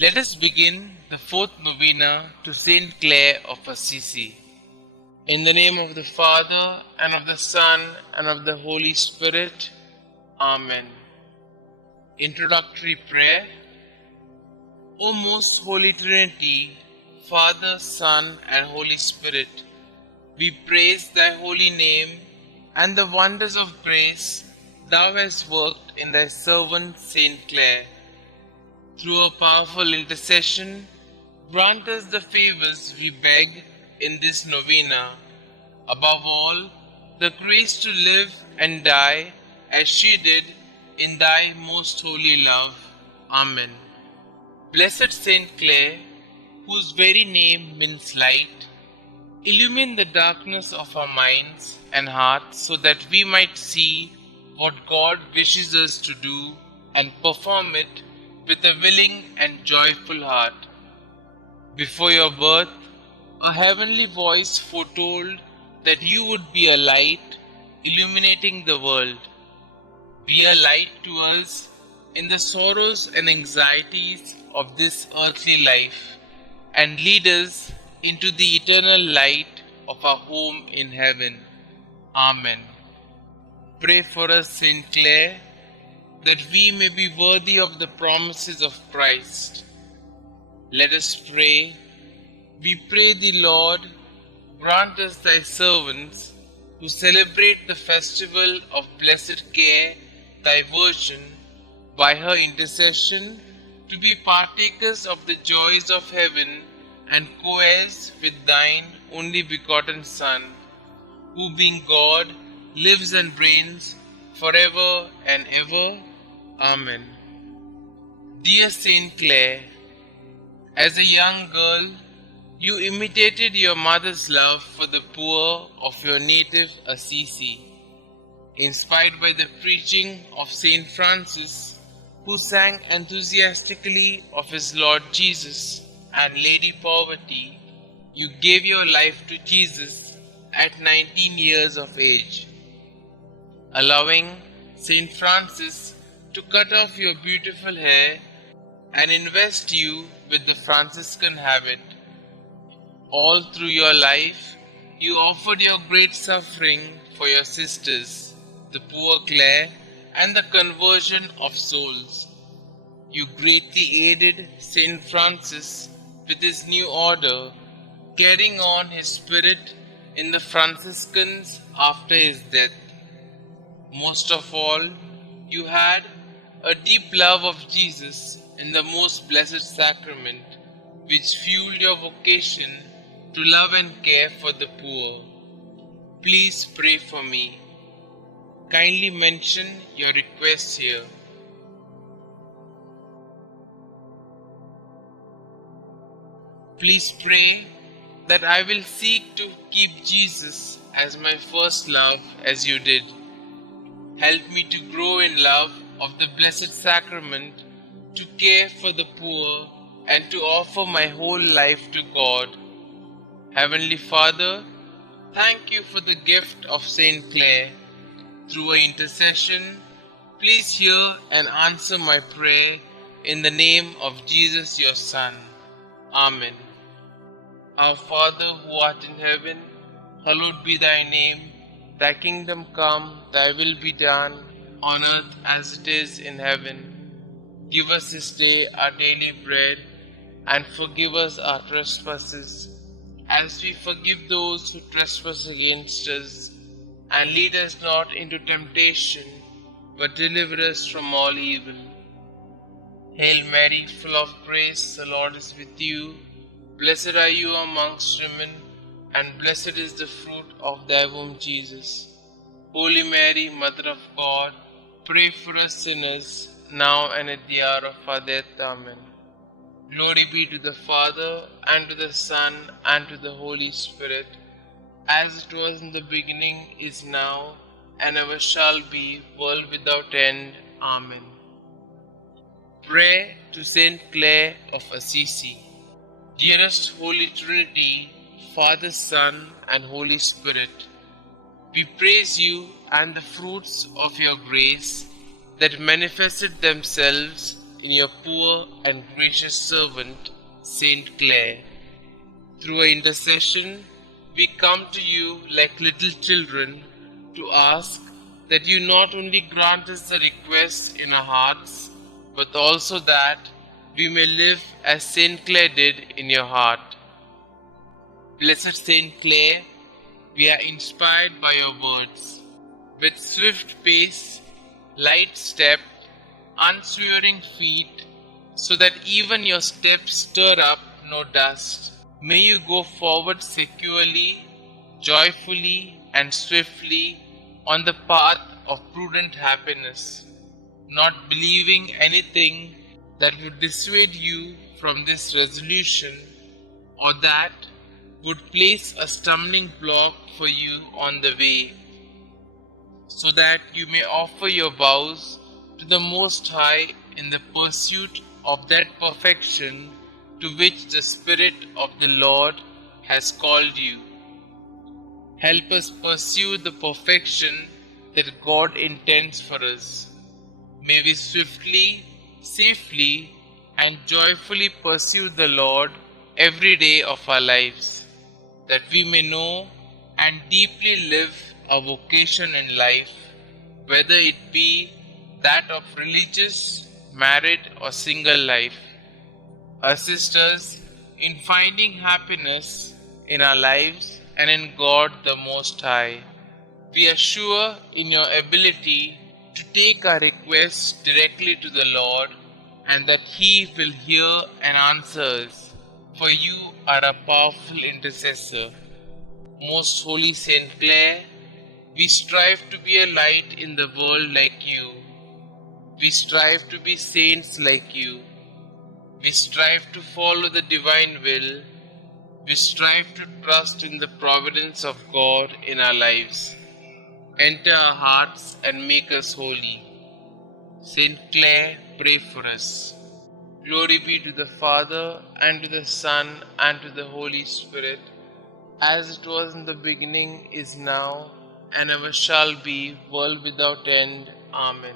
Let us begin the fourth novena to St Clare of Assisi. In the name of the Father, and of the Son, and of the Holy Spirit. Amen. Introductory Prayer. O most Holy Trinity, Father, Son, and Holy Spirit, we praise thy holy name and the wonders of grace thou hast worked in thy servant St Clare. Through a powerful intercession, grant us the favors we beg in this novena. Above all, the grace to live and die as she did in thy most holy love. Amen. Blessed St Clare, whose very name means light, illumine the darkness of our minds and hearts so that we might see what God wishes us to do and perform it with a willing and joyful heart. Before your birth, a heavenly voice foretold that you would be a light illuminating the world. Be a light to us in the sorrows and anxieties of this earthly life, and lead us into the eternal light of our home in heaven. Amen. Pray for us, St. Clare, that we may be worthy of the promises of Christ. Let us pray. We pray thee, Lord, grant us thy servants, who celebrate the festival of blessed Clare, thy Virgin, by her intercession, to be partakers of the joys of heaven and co-heirs with thine only begotten Son, who being God, lives and reigns forever and ever. Amen. Dear St. Clare, as a young girl, you imitated your mother's love for the poor of your native Assisi. Inspired by the preaching of St. Francis, who sang enthusiastically of his Lord Jesus and Lady Poverty, you gave your life to Jesus at 19 years of age, allowing St. Francis to cut off your beautiful hair and invest you with the Franciscan habit. All through your life, you offered your great suffering for your sisters, the poor Clare, and the conversion of souls. You greatly aided St. Francis with his new order, carrying on his spirit in the Franciscans after his death. Most of all, you had a deep love of Jesus in the most blessed sacrament, which fueled your vocation to love and care for the poor. Please pray for me. Kindly mention your requests here. Please pray that I will seek to keep Jesus as my first love as you did. Help me to grow in love of the Blessed Sacrament, to care for the poor, and to offer my whole life to God. Heavenly Father, thank you for the gift of St. Clare. Through her intercession, please hear and answer my prayer in the name of Jesus your Son. Amen. Our Father who art in heaven, hallowed be thy name. Thy kingdom come, thy will be done, on earth as it is in heaven. Give us this day our daily bread, and forgive us our trespasses, as we forgive those who trespass against us. And lead us not into temptation, but deliver us from all evil. Hail Mary, full of grace, the Lord is with you. Blessed are you amongst women, and blessed is the fruit of thy womb, Jesus. Holy Mary, Mother of God, pray for us sinners, now and at the hour of our death. Amen. Glory be to the Father, and to the Son, and to the Holy Spirit, as it was in the beginning, is now, and ever shall be, world without end. Amen. Pray to St. Clare of Assisi. Dearest Holy Trinity, Father, Son, and Holy Spirit, we praise you and the fruits of your grace that manifested themselves in your poor and gracious servant, St Clare. Through her intercession, we come to you like little children to ask that you not only grant us the requests in our hearts, but also that we may live as St Clare did in your heart. Blessed St Clare, we are inspired by your words. With swift pace, light step, unswerving feet, so that even your steps stir up no dust. May you go forward securely, joyfully, and swiftly on the path of prudent happiness, not believing anything that would dissuade you from this resolution, or that would place a stumbling block for you on the way, so that you may offer your vows to the Most High in the pursuit of that perfection to which the Spirit of the Lord has called you. Help us pursue the perfection that God intends for us. May we swiftly, safely, and joyfully pursue the Lord every day of our lives, that we may know and deeply live our vocation in life, whether it be that of religious, married, or single life. Assist us in finding happiness in our lives and in God the Most High. We are sure in your ability to take our requests directly to the Lord, and that He will hear and answer us, for you are a powerful intercessor. Most Holy St Clare, we strive to be a light in the world like you. We strive to be saints like you. We strive to follow the divine will. We strive to trust in the providence of God in our lives. Enter our hearts and make us holy. St Clare, pray for us. Glory be to the Father, and to the Son, and to the Holy Spirit, as it was in the beginning, is now, and ever shall be, world without end. Amen.